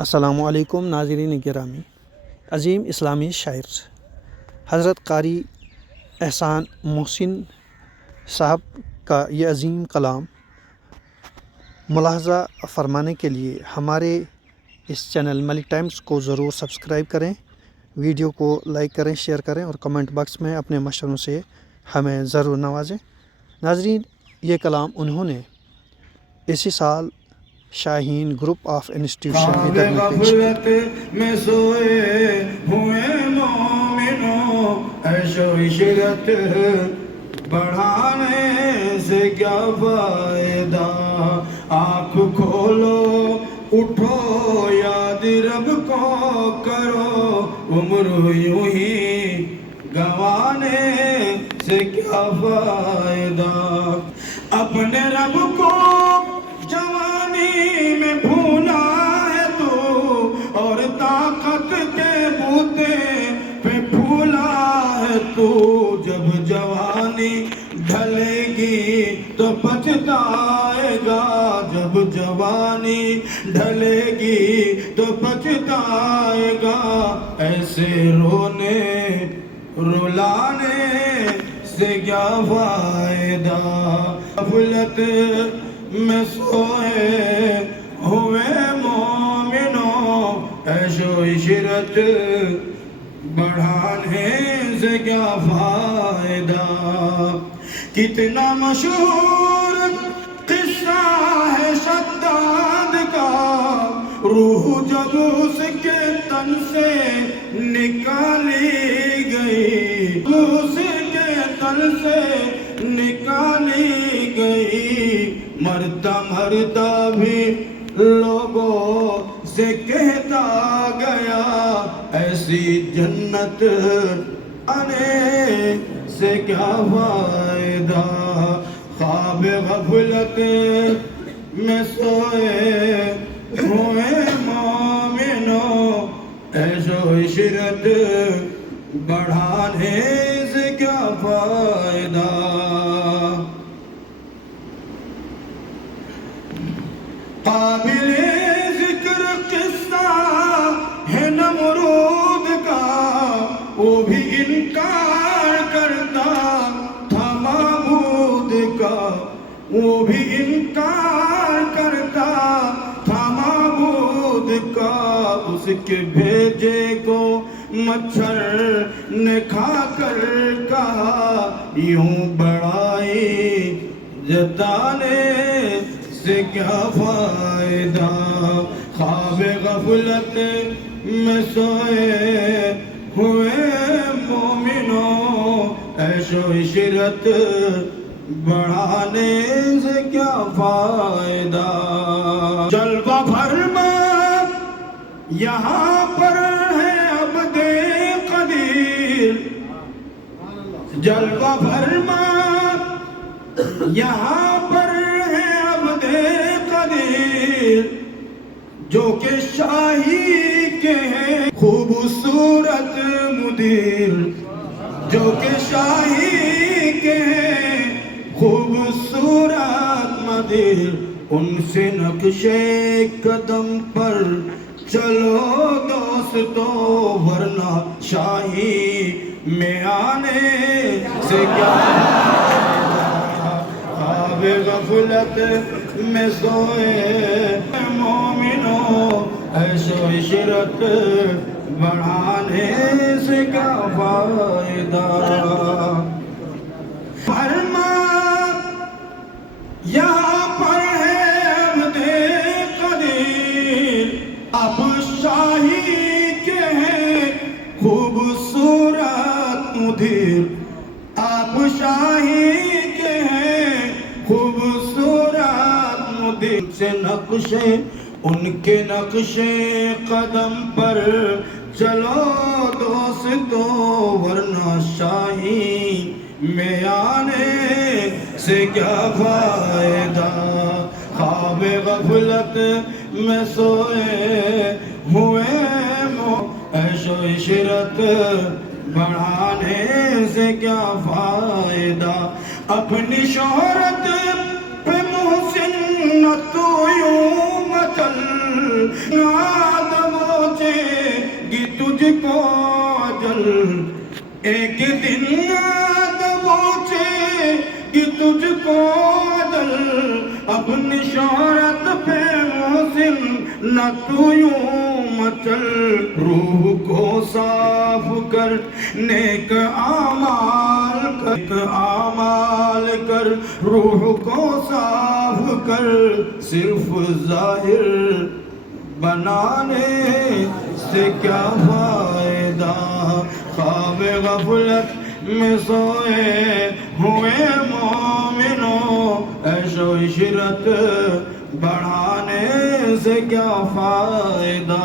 السلام علیکم ناظرین گرامی، عظیم اسلامی شاعر حضرت قاری احسان محسن صاحب کا یہ عظیم کلام ملاحظہ فرمانے کے لیے ہمارے اس چینل ملک ٹائمز کو ضرور سبسکرائب کریں، ویڈیو کو لائک کریں، شیئر کریں اور کمنٹ باکس میں اپنے مشوروں سے ہمیں ضرور نوازیں۔ ناظرین، یہ کلام انہوں نے اسی سال شاہین گروپ آف انسٹیٹیوشن ادھر میں پیش غفلت میں سوئے ہوئے مومنوں، عیش و عشرت بڑھانے سے کیا فائدہ؟ آنکھ کھولو اٹھو یاد رب کو کرو، عمر یوں ہی گنوانے سے کیا فائدہ؟ اپنے رب کو جوانی میں بھولا ہے تو، اور طاقت کے بوتے پہ پھولا ہے تو، جب جوانی ڈھلے گی تو پچھتائے گا، جب جوانی ڈھلے گی تو پچھتائے گا، ایسے رونے رلانے سے کیا فائدہ؟ غفلت میں سوئے ہوئے مومنوں، عیش و عشرت بڑھانے سے کیا فائدہ؟ کتنا مشہور قصہ ہے شداد کا، روح جب اس کے تن سے نکالی گئی، اس کے تن سے نکالی گئی، مرتا مرتا بھی لوگوں سے کہتا گیا، ایسی جنت آنے سے کیا فائدہ؟ خواب غفلت میں سوئے ہوئے مومنوں، عیش و عشرت بڑھانے سے کیا فائدہ؟ قابل ذکر قصہ ہے نمرود کا، وہ بھی انکار کرتا تھا معبود کا، وہ بھی انکار کرتا تھا معبود کا، اس کے بھیجے کو مچھر نے کھا کر کہا، یوں بڑائی جتانے سے کیا فائدہ؟ خواب غفلت میں سوئے ہوئے مومنوں، عیش و عشرت بڑھانے سے کیا فائدہ؟ جلوہ فرما یہاں پر ہے عبد قدیر، جلوہ فرما یہاں پر جو کہ شاہی کے ہیں خوبصورت مدیر، جو کہ شاہی کے ہیں خوبصورت مدیر، ان سے نقش قدم پر چلو دوستو، ورنہ شاہی میں آنے سے کیا خواب غفلت میں سوئے مومنوں، عیش و عشرت بڑھانے سے کیا فائدہ؟ فرما یہاں پر ہے عبد قدیر، آپ شاہی کے ہیں خوبصورت مدیر، آپ شاہی کے ہیں خوبصورت مدیر، سے نقشے ان کے نقش قدم پر چلو دوستو، ورنہ شاہی میں آنے سے کیا فائدہ؟ خواب غفلت میں سوئے ہوئے عیش و عشرت بڑھانے سے کیا فائدہ؟ اپنی شہرت پہ محسن نہ تو یوں مچل، تجھ کو جل ایک دن یاد پہنچے کہ تجھ کو جل اپنی شہرت پہ محسن نہ تو یوں مچل روح کو صاف کر نیک اعمال کر روح کو صاف کر صرف ظاہر بنانے سے کیا فائدہ خواب غفلت میں سوئے ہوئے مومنوں عیش و عشرت بڑھانے سے کیا فائدہ